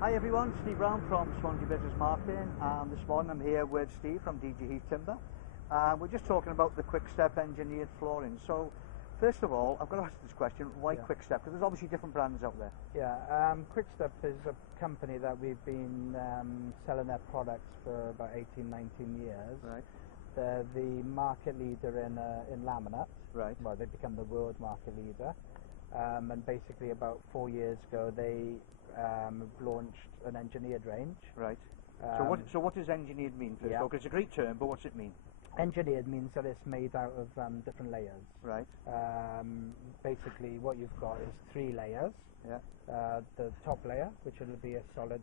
Hi everyone, Steve Brown from Swansea Business Marketing, and this morning I'm here with Steve from DG Heath Timber. We're just talking about the Quick Step engineered flooring. So first of all, I've got to ask this question, why Quick Step? Because there's obviously different brands out there. Yeah, Quick Step is a company that we've been selling their products for about 18, 19 years. Right. They're the market leader in laminate. Right. Well, they've become the world market leader. And basically about 4 years ago they launched an engineered range. Right. So what does engineered mean first? Yeah. Because it's a great term, but what's it mean? Engineered means that it's made out of different layers. Right. Basically what you've got is 3 layers. Yeah. The top layer, which will be a solid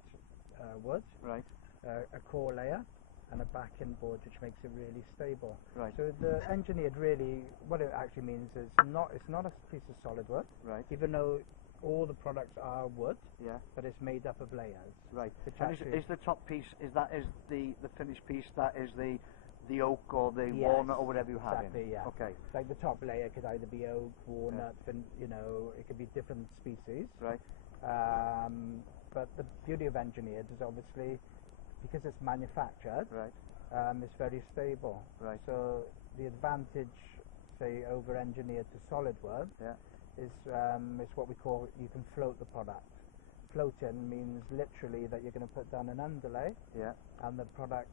wood. Right. A core layer and a backing board, which makes it really stable. Right. So the engineered, really what it actually means is it's not a piece of solid wood. Right. Even though all the products are wood, yeah, but it's made up of layers. Right. And is the top piece, is the finished piece, that is the oak or the walnut or whatever you have exactly, in? Yeah. Okay. Like the top layer could either be oak, walnut, and it could be different species. Right. But the beauty of engineered is obviously because it's manufactured. Right. It's very stable. Right. So the advantage, say, over engineered to solid wood, yeah, is what we call, you can float the product. Floating means literally that you're going to put down an underlay, yeah, and the product,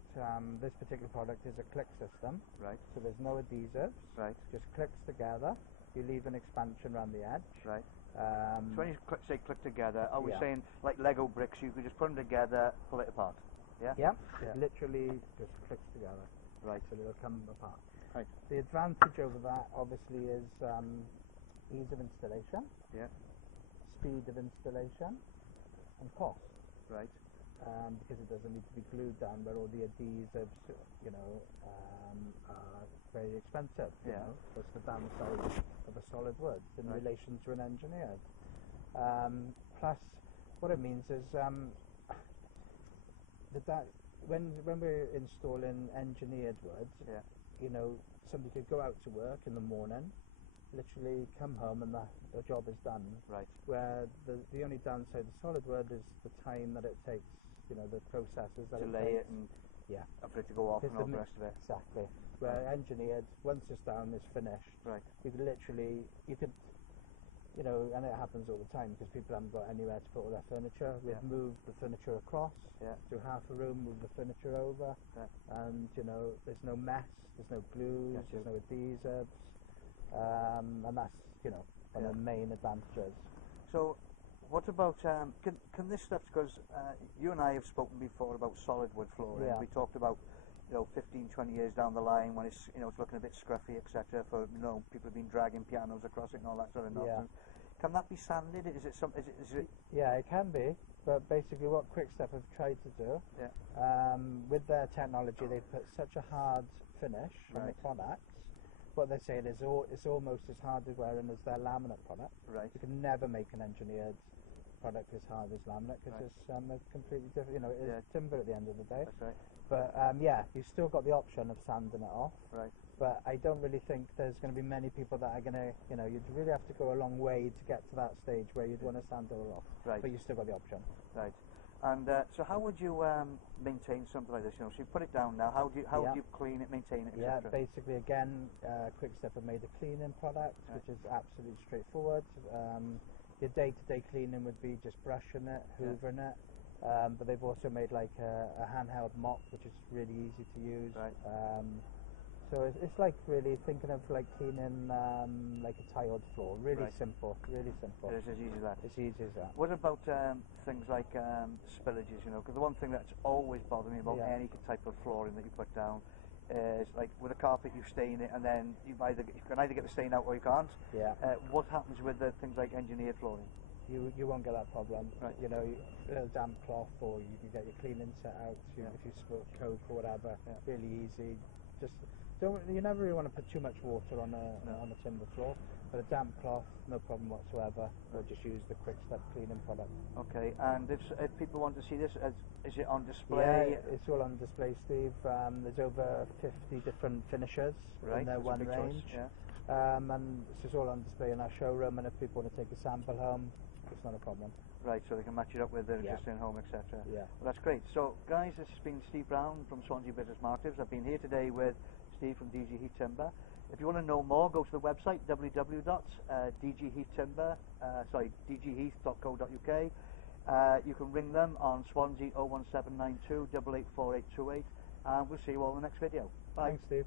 this particular product is a click system. right, So there's no adhesives. right, Just clicks together. You leave an expansion around the edge. right. So when you say click together, are we Yeah. saying like Lego bricks, you could just put them together, pull it apart? Yeah? Yeah, Yeah. literally just clicks together. Right. So they'll come apart. Right. The advantage over that obviously is ease of installation, Yeah. speed of installation, and cost. Right. Because it doesn't need to be glued down, where all the adhesives, are very expensive. Yeah. That's the downside of a solid wood in Right. relation to an engineered. Plus, what it means is when we're installing engineered wood, Yeah. somebody could go out to work in the morning, literally come home and the job is done. Right. Where the only downside of solid wood is the time that it takes, the processes that To it lay takes. it and Yeah. for it to go off and all the mi- rest of it. Exactly. Where engineered, once it's down, it's finished. Right. You could, and it happens all the time because people haven't got anywhere to put all their furniture. We've Yeah. moved the furniture across Yeah. to half a room, move the furniture over, Yeah. and there's no mess, there's no glues, Gotcha. there's no adhesives, and that's one of the main advantages. So, what about can this stuff? Because you and I have spoken before about solid wood flooring. Yeah. We talked about 15, 20 years down the line when it's it's looking a bit scruffy, etc. For people have been dragging pianos across it and all that sort of nonsense. Can that be sanded? Is it? Yeah, it can be. But basically, what Quickstep have tried to do, Yeah. with their technology, they put such a hard finish on the Right. products. What they're saying is it's almost as hard as wearing as their laminate product. Right. You can never make an engineered product as hard as laminate because Right. it's a completely different. It's Yeah. timber at the end of the day. That's right. But you've still got the option of sanding it off. Right. But I don't really think there's going to be many people that are going to, you'd really have to go a long way to get to that stage where you'd want to sand it all off. Right. But you've still got the option. Right. And so, how would you maintain something like this? So you put it down now. How do you clean it, maintain it, Yeah, etc.? basically, again, Quickstep have made a cleaning product, Right. which is absolutely straightforward. Your day-to-day cleaning would be just brushing it, hoovering it. But they've also made like a handheld mop, which is really easy to use. Right. So it's like really thinking of like cleaning like a tiled floor. Really Right. simple, really simple. It's as easy as that. It's easy as that. What about things like spillages? Because the one thing that's always bothered me about any type of flooring that you put down is like with a carpet, you stain it, and then you can either get the stain out or you can't. Yeah. What happens with the things like engineered flooring? You won't get that problem. Right. A little damp cloth, or you can get your cleaning set out. Yeah. If you spill coke or whatever, Yeah. really easy. You never really want to put too much water on a timber floor. But a damp cloth, no problem whatsoever. We'll just use the Quickstep cleaning product. Okay. And if people want to see this, is it on display? Yeah, it's all on display, Steve. There's over 50 different finishes Right. in their That's a one big choice, range. yeah. And this is all on display in our showroom, and if people want to take a sample home, it's not a problem. Right, so they can match it up with their Yeah. existing home, etc. Yeah. Well, that's great. So, guys, this has been Steve Brown from Swansea Business Markets. I've been here today with Steve from DG Heath Timber. If you want to know more, go to the website dgheath.co.uk. You can ring them on Swansea 01792 884828, and we'll see you all in the next video. Bye. Thanks, Steve.